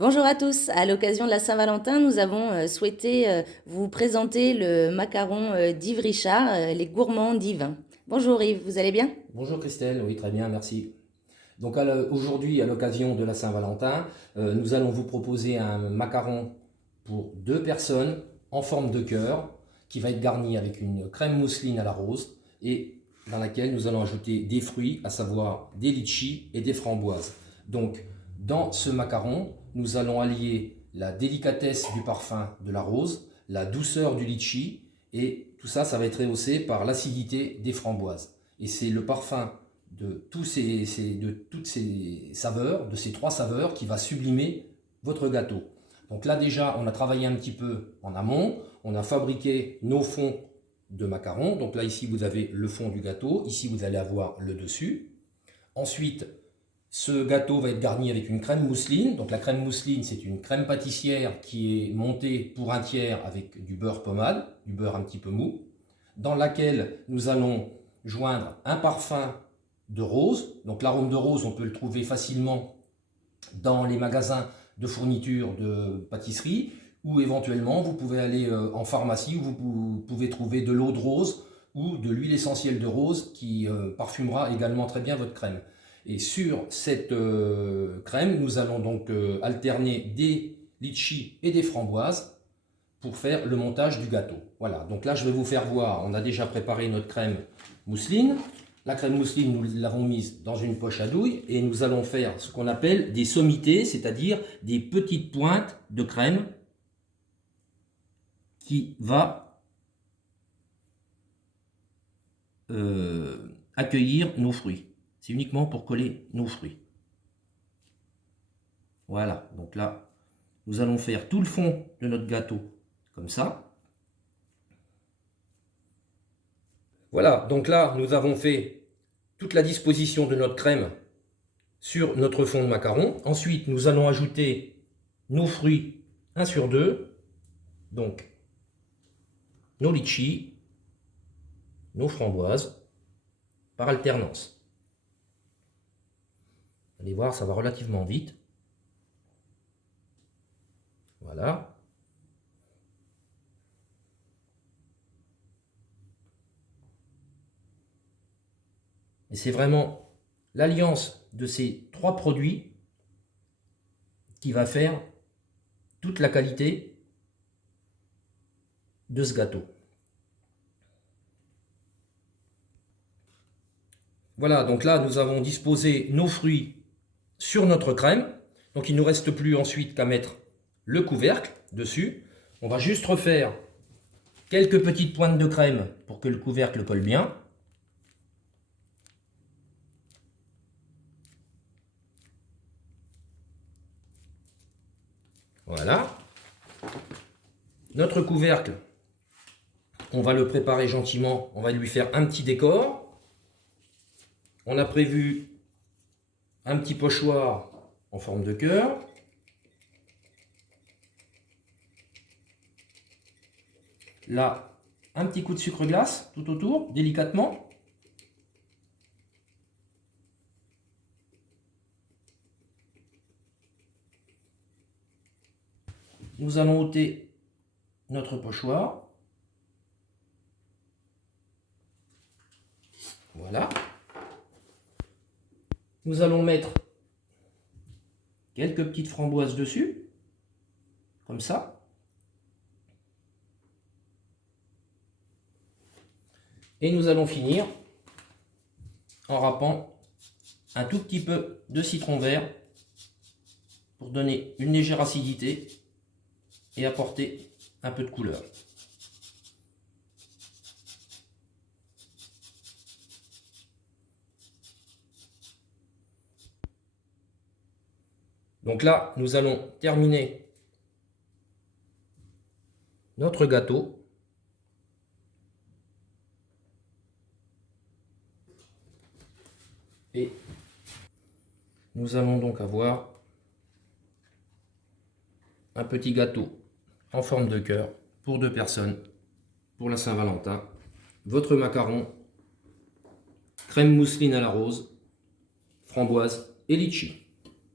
Bonjour à tous. À l'occasion de la Saint-Valentin, nous avons souhaité vous présenter le macaron d'Yves Richard, les gourmands d'Yves. Bonjour Yves, vous allez bien? Bonjour Christelle, oui très bien, merci. Donc aujourd'hui, à l'occasion de la Saint-Valentin, nous allons vous proposer un macaron pour deux personnes en forme de cœur qui va être garni avec une crème mousseline à la rose et dans laquelle nous allons ajouter des fruits, à savoir des litchis et des framboises. Donc dans ce macaron, nous allons allier la délicatesse du parfum de la rose, la douceur du litchi et tout ça, ça va être rehaussé par l'acidité des framboises. Et c'est le parfum de toutes ces saveurs, de ces trois saveurs, qui va sublimer votre gâteau. Donc là déjà, on a travaillé un petit peu en amont, on a fabriqué nos fonds de macarons. Donc là ici vous avez le fond du gâteau, ici vous allez avoir le dessus. Ensuite, ce gâteau va être garni avec une crème mousseline. Donc la crème mousseline, c'est une crème pâtissière qui est montée pour un tiers avec du beurre pommade, du beurre un petit peu mou, dans laquelle nous allons joindre un parfum de rose. Donc l'arôme de rose, on peut le trouver facilement dans les magasins de fourniture de pâtisserie, ou éventuellement vous pouvez aller en pharmacie où vous pouvez trouver de l'eau de rose ou de l'huile essentielle de rose qui parfumera également très bien votre crème. Et sur cette crème, nous allons donc alterner des litchis et des framboises pour faire le montage du gâteau. Voilà, donc là je vais vous faire voir, on a déjà préparé notre crème mousseline. La crème mousseline, nous l'avons mise dans une poche à douille et nous allons faire ce qu'on appelle des sommités, c'est-à-dire des petites pointes de crème qui va accueillir nos fruits. C'est uniquement pour coller nos fruits. Voilà, donc là, nous allons faire tout le fond de notre gâteau comme ça. Voilà, donc là, nous avons fait toute la disposition de notre crème sur notre fond de macaron. Ensuite, nous allons ajouter nos fruits 1 sur 2. Donc, nos litchis, nos framboises, par alternance. Vous allez voir, ça va relativement vite. Voilà. Et c'est vraiment l'alliance de ces trois produits qui va faire toute la qualité de ce gâteau. Voilà, donc là, nous avons disposé nos fruits sur notre crème. Donc il ne nous reste plus ensuite qu'à mettre le couvercle dessus. On va juste refaire quelques petites pointes de crème pour que le couvercle colle bien. Voilà. Notre couvercle, on va le préparer gentiment. On va lui faire un petit décor. On a prévu un petit pochoir en forme de cœur. Là, un petit coup de sucre glace tout autour, délicatement. Nous allons ôter notre pochoir. Voilà. Nous allons mettre quelques petites framboises dessus, comme ça. Et nous allons finir en râpant un tout petit peu de citron vert pour donner une légère acidité et apporter un peu de couleur. Donc là, nous allons terminer notre gâteau. Et nous allons donc avoir un petit gâteau en forme de cœur pour deux personnes pour la Saint-Valentin. Votre macaron, crème mousseline à la rose, framboise et litchi.